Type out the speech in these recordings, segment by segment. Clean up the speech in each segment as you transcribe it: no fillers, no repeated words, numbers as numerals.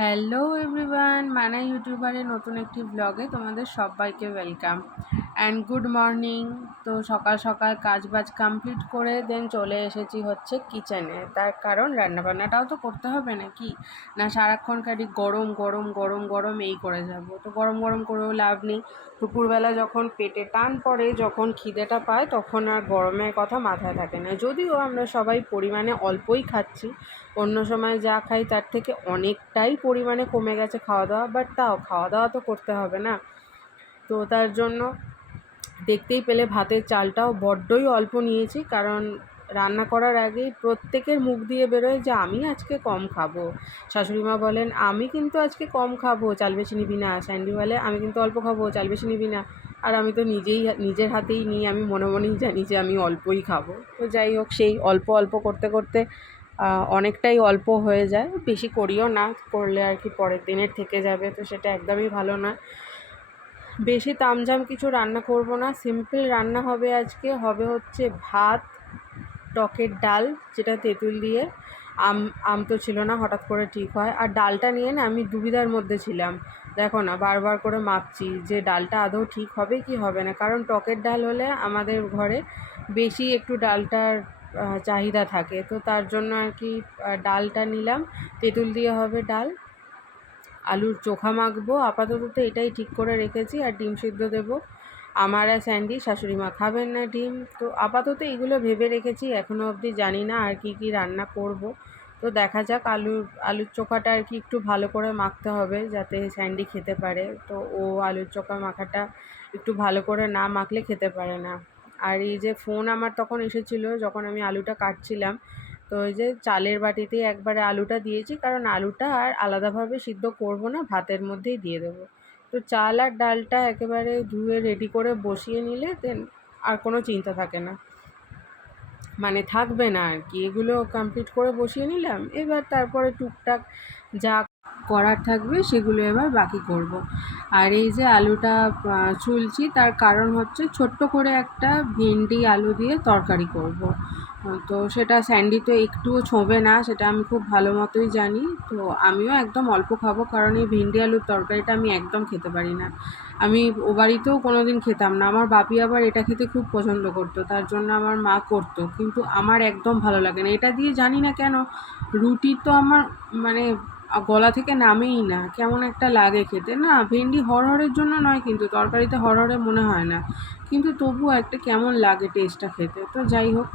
Hello everyone, মানা ইউটিউবারের নতুন একটি ব্লগে তোমাদের সবাইকে ওয়েলকাম অ্যান্ড গুড মর্নিং। তো সকাল সকাল কাজবাজ কমপ্লিট করে দেন চলে এসেছি হচ্ছে কিচেনে। তার কারণ রান্নাবান্নাটাও তো করতে হবে নাকি না, সারাক্ষণ খালি গরম গরম গরম গরম এই করে যাব। তো গরম গরম করেও লাভ নেই। দুপুরবেলা যখন পেটে টান পড়ে, যখন খিদেটা পায়, তখন আর গরমের কথা মাথায় থাকে না। যদিও আমরা সবাই পরিমাণে অল্পই খাচ্ছি, অন্য সময় যা খাই তার থেকে অনেকটাই পরিমাণে কমে গেছে খাওয়া দাওয়া, বাট তাও খাওয়া দাওয়া তো করতে হবে না। তো তার জন্য দেখতেই পেলে ভাতের চালটাও বড্ডই অল্প নিয়েছি, কারণ রান্না করার আগেই প্রত্যেকের মুখ দিয়ে বেরোয় যে আমি আজকে কম খাবো। শাশুড়িমা বলেন আমি কিন্তু আজকে কম খাবো, চাল বেশি নিবি না। স্যান্ডি বলে আমি কিন্তু অল্প খাবো, চাল বেশি নিবি না। আর আমি তো নিজের হাতেই নিই, আমি মনে মনেই জানি যে আমি অল্পই খাবো। তো যাই হোক, সেই অল্প অল্প করতে করতে অনেকটাই অল্প হয়ে যায়। বেশি করিও না, করলে আর কি পরের দিনের থেকে যাবে, তো সেটা একদমই ভালো না। বেশি তামঝাম কিছু রান্না করব না, সিম্পল রান্না হবে আজকে। হবে হচ্ছে ভাত, টকের ডাল, যেটা তেঁতুল দিয়ে। আম তো ছিল না, হঠাৎ করে ঠিক হয়। আর ডালটা নিয়ে না আমি দুবিধার মধ্যে ছিলাম। দেখো না, বারবার করে মাপছি যে ডালটা আদৌ ঠিক হবে কি হবে না, কারণ টকের ডাল হলে আমাদের ঘরে বেশি একটু ডালটার চাহিদা থাকে। তো তার জন্য আর কি ডালটা নিলাম। তেঁতুল দিয়ে হবে ডাল। আলুর চোখা মাখবো, আপাতত তো এটাই ঠিক করে রেখেছি। আর ডিম সিদ্ধ দেবো। আমার আর স্যান্ডি, শাশুড়ি মা খাবেন না ডিম, তো আপাতত এগুলো ভেবে রেখেছি। এখনও অবধি জানি না আর কি কি রান্না করব। তো দেখা যাক। আলুর চোখাটা আর কি একটু ভালো করে মাখতে হবে যাতে স্যান্ডি খেতে পারে। তো ও আলুর চোখা মাখাটা একটু ভালো করে না মাখলে খেতে পারে না। আর এই যে ফোন আমার তখন এসেছিলো যখন আমি আলুটা কাটছিলাম, তো ওই যে চালের বাটিতেই একবারে আলুটা দিয়েছি, কারণ আলুটা আর আলাদাভাবে সিদ্ধ করব না, ভাতের মধ্যেই দিয়ে দেবো। তো চাল আর ডালটা একেবারে ধুয়ে রেডি করে বসিয়ে নিলে দেন আর কোনো চিন্তা থাকে না, মানে থাকবে না আর কি। এগুলো কমপ্লিট করে বসিয়ে নিলাম, এবার তারপরে টুকটাক যা করার থাকবে সেগুলো এবার বাকি করব। আর এই যে আলুটা ছুলছি, তার কারণ হচ্ছে ছোট্ট করে একটা ভেন্ডি আলু দিয়ে তরকারি করব। তো সেটা স্যান্ডি তো একটুও ছোঁবে না, সেটা আমি খুব ভালো মতোই জানি। তো আমিও একদম অল্প খাবো, কারণ এই ভেন্ডি আলুর তরকারিটা আমি একদম খেতে পারি না। আমি ও বাড়িতেও কোনো দিন খেতাম না। আমার বাপি আবার এটা খেতে খুব পছন্দ করতো, তার জন্য আমার মা করতো, কিন্তু আমার একদম ভালো লাগে না। এটা দিয়ে জানি না কেন রুটি তো আমার মানে গলা থেকে নামেই না, কেমন একটা লাগে খেতে। না, ভেন্ডি হরহরের জন্য নয়, কিন্তু তরকারিতে হরহরে মনে হয় না, কিন্তু তবুও একটা কেমন লাগে টেস্টটা খেতে। তো যাই হোক,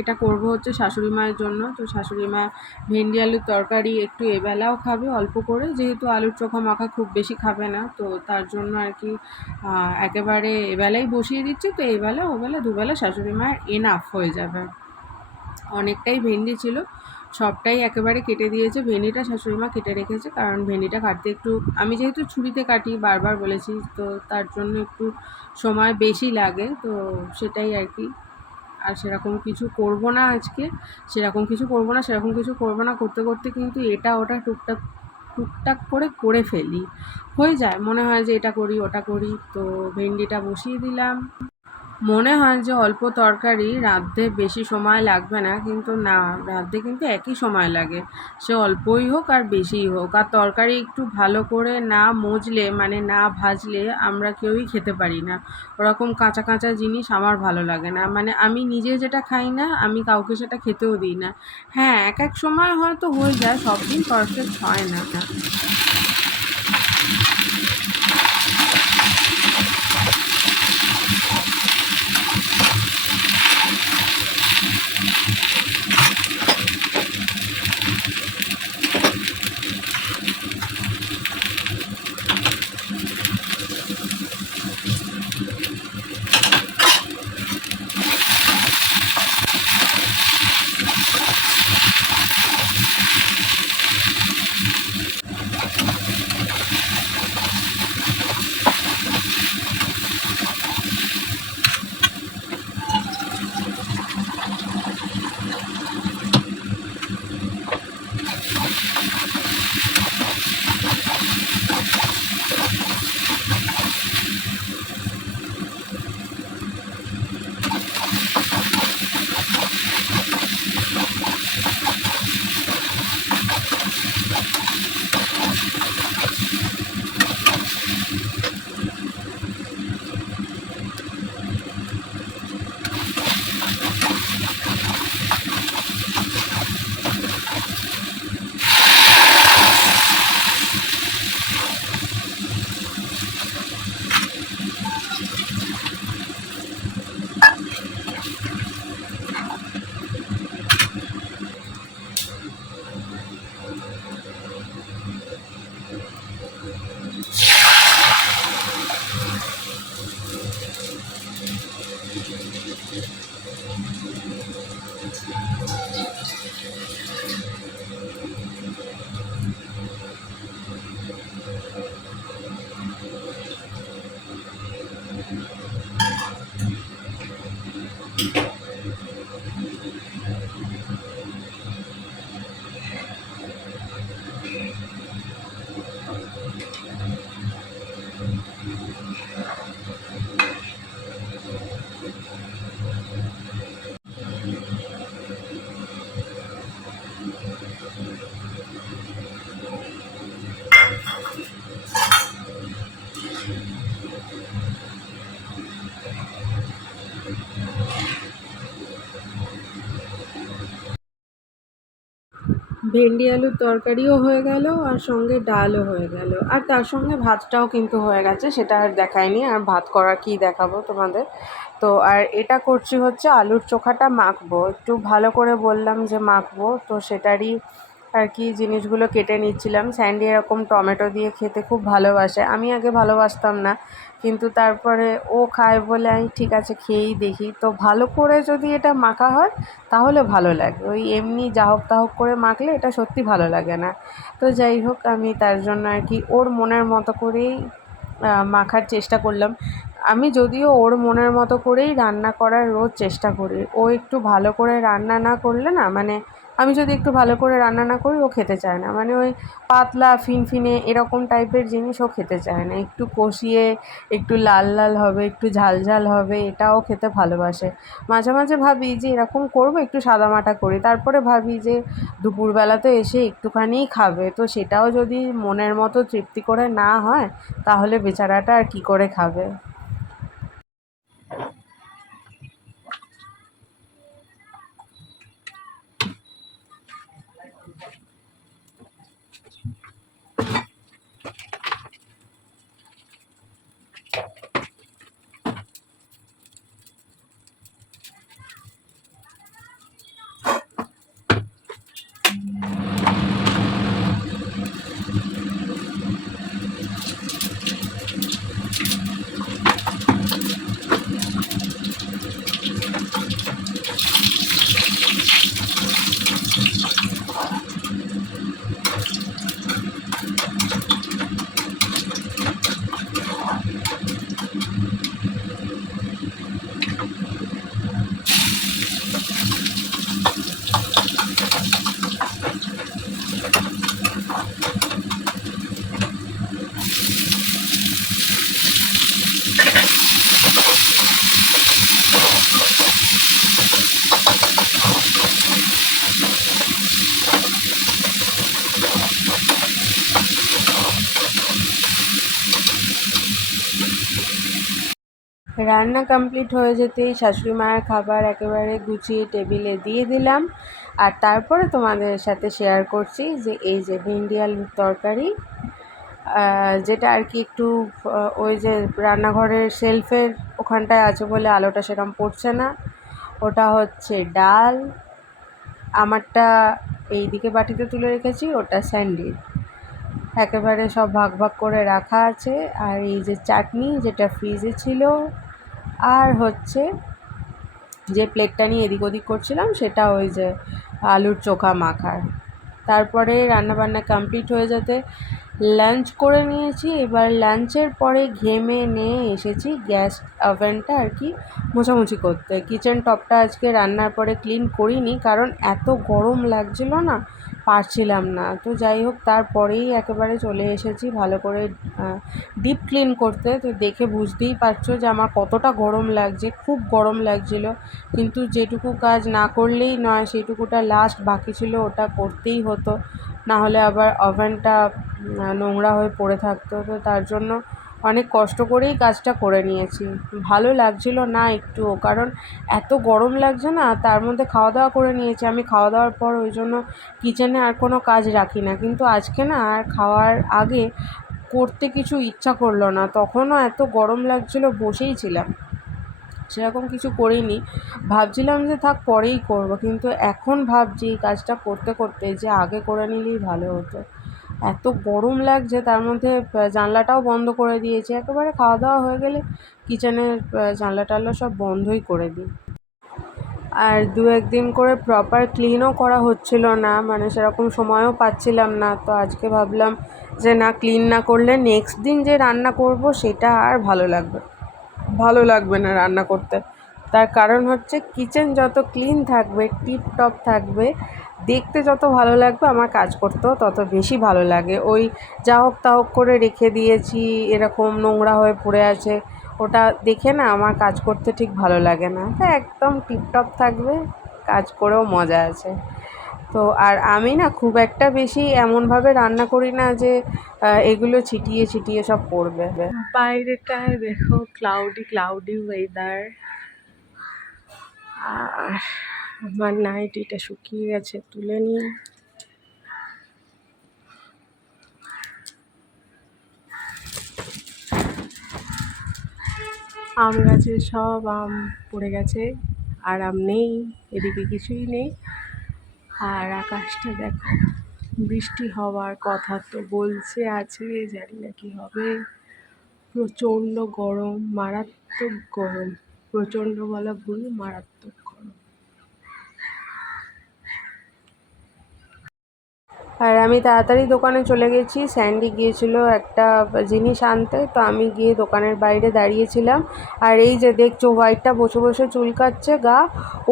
এটা করব হচ্ছে শাশুড়ি মায়ের জন্য। তো শাশুড়ি মা ভেন্ডি আলুর তরকারি একটু এবেলাও খাবে অল্প করে, যেহেতু আলুর চোখা মাখা খুব বেশি খাবে না, তো তার জন্য আর কি একেবারে এবেলাই বসিয়ে দিচ্ছি। তো এবেলা ওবেলা দুবেলা শাশুড়ি মায়ের এনাফ হয়ে যাবে। অনেকটাই ভেন্ডি ছিল, সবটাই একেবারে কেটে দিয়েছে। ভেন্ডিটা শাশুড়ি মা কেটে রেখেছে, কারণ ভেন্ডিটা কাটতে একটু, আমি যেহেতু ছুরিতে কাটি বারবার বলেছি, তো তার জন্য একটু সময় বেশি লাগে। তো সেটাই আর কি। আর সেরকম কিছু করব না আজকে, সেরকম কিছু করব না। করতে করতে কিন্তু এটা ওটা টুকটাক টুকটাক করে ফেলি, হয়ে যায়। মনে হয় যে এটা করি ওটা করি। তো ভেন্ডিটা বসিয়ে দিলাম। মনে হয় যে অল্প তরকারি রাঁধতে বেশি সময় লাগবে না, কিন্তু না, রাঁধতে কিন্তু একই সময় লাগে, সে অল্পই হোক আর বেশিই হোক। আর তরকারি একটু ভালো করে না মজলে, মানে না ভাজলে আমরা কেউই খেতে পারি না। ওরকম কাঁচা কাঁচা জিনিস আমার ভালো লাগে না, মানে আমি নিজে যেটা খাই না, আমি কাউকে সেটা খেতেও দিই না। হ্যাঁ, এক এক সময় হয়তো হয়ে যায়, সব দিন পারফেক্ট হয় না। ভেন্ডি আলুর তরকারিও হয়ে গেল আর সঙ্গে ডালও হয়ে গেল, আর তার সঙ্গে ভাতটাও কিন্তু হয়ে গেছে, সেটা আর দেখাইনি। আর ভাত করা কি দেখাবো তোমাদের। তো আর এটা করছি হচ্ছে আলুর চোখাটা মাখবো, একটু ভালো করে বললাম যে মাখবো, তো সেটারই আর কি জিনিসগুলো কেটে নিচ্ছিলাম। স্যান্ডি এরকম টমেটো দিয়ে খেতে খুব ভালোবাসে, আমি আগে ভালোবাসতাম না, কিন্তু তারপরে ও খায় বলে আমি ঠিক আছে খেয়েই দেখি। তো ভালো করে যদি এটা মাখা হয় তাহলে ভালো লাগে, ওই এমনি যা হোক তা হোক করে মাখলে এটা সত্যি ভালো লাগে না। তো যাই হোক, আমি তার জন্য আর কি ওর মনের মতো করেই মাখার চেষ্টা করলাম। আমি যদিও ওর মনের মতো করেই রান্না করার রোজ চেষ্টা করি। ও একটু ভালো করে রান্না না করলে না, মানে আমি যদি একটু ভালো করে রান্না না করি ও খেতে চায় না, মানে ওই পাতলা ফিনফিনে এরকম টাইপের জিনিস ও খেতে চায় না। একটু কষিয়ে, একটু লাল লাল হবে, একটু ঝাল ঝাল হবে, এটাও খেতে ভালোবাসে। মাঝে মাঝে ভাবি যে এরকম করবো, একটু সাদামাটা করি, তারপরে ভাবি যে দুপুরবেলা তো এসে একটুখানিই খাবে, তো সেটাও যদি মনের মতো তৃপ্তি করে না হয় তাহলে বেচারাটা আর কী করে খাবে। রান্না কমপ্লিট হয়ে যেতেই শাশুড়ি মায়ের খাবার একেবারে গুছিয়ে টেবিলে দিয়ে দিলাম। আর তারপরে তোমাদের সাথে শেয়ার করছি যে এই যে ভিন্ডি আলুর তরকারি, যেটা আর কি একটু ওই যে রান্নাঘরের শেলফের ওখানটায় আছে বলে আলোটা সেরকম পড়ছে না। ওটা হচ্ছে ডাল, আমারটা এই দিকে বাটিতে তুলে রেখেছি, ওটা স্যান্ডির, একেবারে সব ভাগ ভাগ করে রাখা আছে। আর এই যে চাটনি যেটা ফ্রিজে ছিল, আর হচ্ছে যে প্লেটটা নিয়ে এদিক ওদিক করছিলাম সেটা ওই যে আলুর চোখা মাখার। তারপরে রান্নাবান্না কমপ্লিট হয়ে যেতে লাঞ্চ করে নিয়েছি। এবার লাঞ্চের পরে ঘেমে নিয়ে এসেছি গ্যাস ওভেনটা আর কি মোছামুছি করতে। কিচেন টপটা আজকে রান্নার পরে ক্লিন করিনি, কারণ এত গরম লাগছিল না, পারছিলাম না। তো যাই হোক, তারপরেই একেবারে চলে এসেছি ভালো করে ডিপ ক্লিন করতে। তো দেখে বুঝতেই পারছো যে আমার কতটা গরম লাগছে, খুব গরম লাগছিল। কিন্তু যেটুকু কাজ না করলেই নয়, সেইটুকুটা লাস্ট বাকি ছিল, ওটা করতেই হতো, না হলে আবার ওভেনটা নোংরা হয়ে পড়ে থাকতো। তো তার জন্য অনেক কষ্ট করেই কাজটা করে নিয়েছি। ভালো লাগছিল না একটুও, কারণ এত গরম লাগছে না, তার মধ্যে খাওয়া দাওয়া করে নিয়েছি। আমি খাওয়া দাওয়ার পর ওই জন্য কিচেনে আর কোনো কাজ রাখি না, কিন্তু আজকে না আর খাওয়ার আগে করতে কিছু ইচ্ছা করলো না, তখনও এত গরম লাগছিল, বসেই ছিলাম, সেরকম কিছু করিনি। ভাবছিলাম যে থাক পরেই করব, কিন্তু এখন ভাবছি কাজটা করতে করতে যে আগে করে নিলেই ভালো হতো। এত গরম লাগছে, তার মধ্যে জানলাটাও বন্ধ করে দিয়েছি। একেবারে খাওয়া দাওয়া হয়ে গেলে কিচেনের জানলা টানলা সব বন্ধই করে দিই। আর দু একদিন করে প্রপার ক্লিনও করা হচ্ছিল না, মানে সেরকম সময়ও পাচ্ছিলাম না। তো আজকে ভাবলাম যে না, ক্লিন না করলে নেক্সট দিন যে রান্না করব সেটা আর ভালো লাগবে না রান্না করতে। তার কারণ হচ্ছে কিচেন যত ক্লিন থাকবে, টিপ টপ থাকবে, দেখতে যত ভালো লাগবে, আমার কাজ করতেও তত বেশি ভালো লাগে। ওই যা হোক তা হোক করে রেখে দিয়েছি, এরকম নোংরা হয়ে পড়ে আছে, ওটা দেখে না আমার কাজ করতে ঠিক ভালো লাগে না। তো একদম টিপটপ থাকবে, কাজ করেও মজা আছে। তো আর আমি না খুব একটা বেশি এমনভাবে রান্না করি না যে এগুলো ছিটিয়ে ছিটিয়ে সব পড়বে। বাইরেটায় দেখো ক্লাউডি ক্লাউডি ওয়েদার, আর আমার নাইটিটা শুকিয়ে গেছে, তুলে নিই। আম গাছে সব আম পড়ে গেছে, আর আম নেই, এদিকে কিছুই নেই। আর আকাশটা দেখো, বৃষ্টি হওয়ার কথা তো বলছে আছে, জানি না কি হবে। প্রচণ্ড গরম, মারাত্মক গরম, প্রচণ্ড বলা ভুল, মারাত্মক গরম। আর আমি তাড়াতাড়ি দোকানে চলে গেছি। স্যান্ডি গিয়েছিল একটা জিনিস আনতে, তো আমি গিয়ে দোকানের বাইরে দাঁড়িয়েছিলাম। আর এই যে দেখছো হোয়াইটটা বসে বসে চুলকাচ্ছে গা,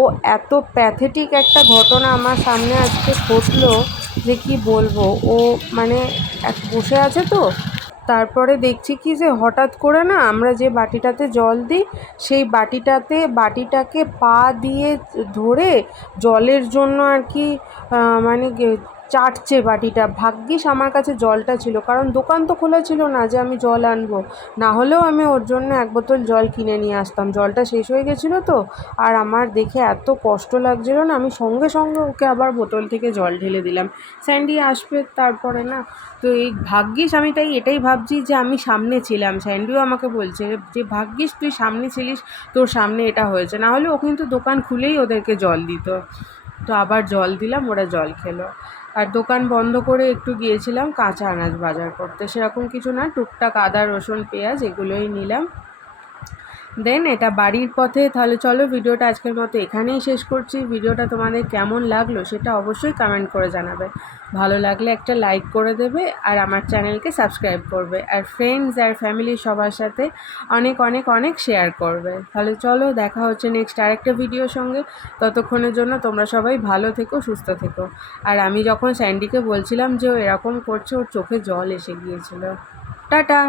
ও এত প্যাথেটিক একটা ঘটনা আমার সামনে আজকে ঘটলো যে কি বলবো। ও মানে বসে আছে তো, তারপরে দেখছি কি যে হঠাৎ করে না আমরা যে বাটিটাতে জল দিই সেই বাটিটাকে পা দিয়ে ধরে জলের জন্য আর কি মানে চাটছে বাটিটা। ভাগ্যিস আমার কাছে জলটা ছিল, কারণ দোকান তো খোলা ছিল না যে আমি জল আনবো, না হলেও আমি ওর জন্য এক বোতল জল কিনে নিয়ে আসতাম। জলটা শেষ হয়ে গেছিলো তো, আর আমার দেখে এত কষ্ট লাগছিলো না, আমি সঙ্গে সঙ্গে ওকে আবার বোতল থেকে জল ঢেলে দিলাম। স্যান্ডি আসবে তারপরে না, তো এই ভাগ্যিস, আমি এটাই ভাবছি যে আমি সামনে ছিলাম। স্যান্ডিও আমাকে বলছে যে ভাগ্যিস তুই সামনে ছিলিস, তোর সামনে এটা হয়েছে, না হলে ও কিন্তু দোকান খুলেই ওদেরকে জল দিত। তো আবার জল দিলাম, ওরা জল খেলো। আর দোকান বন্ধ করে একটু গিয়েছিলাম কাঁচা আনাজ বাজার করতে, সেরকম কিছু না, টুকটাক আদা রসুন পেঁয়াজ এগুলোই নিলাম। দেন এটা বাড়ির পথে। তাহলে চলো ভিডিওটা আজকের মতো এখানেই শেষ করছি। ভিডিওটা তোমাদের কেমন লাগলো সেটা অবশ্যই কমেন্ট করে জানাবে। ভালো লাগলে একটা লাইক করে দেবে, আর আমার চ্যানেলকে সাবস্ক্রাইব করবে, আর ফ্রেন্ডস আর ফ্যামিলি সবার সাথে অনেক অনেক অনেক শেয়ার করবে। তাহলে চলো, দেখা হচ্ছে নেক্সট আরেকটা ভিডিওর সঙ্গে। ততক্ষণের জন্য তোমরা সবাই ভালো থেকো, সুস্থ থেকো। আর আমি যখন স্যান্ডিকে বলছিলাম যে ও এরকম করছে, ওর চোখে জল এসে গিয়েছিল। টাটা।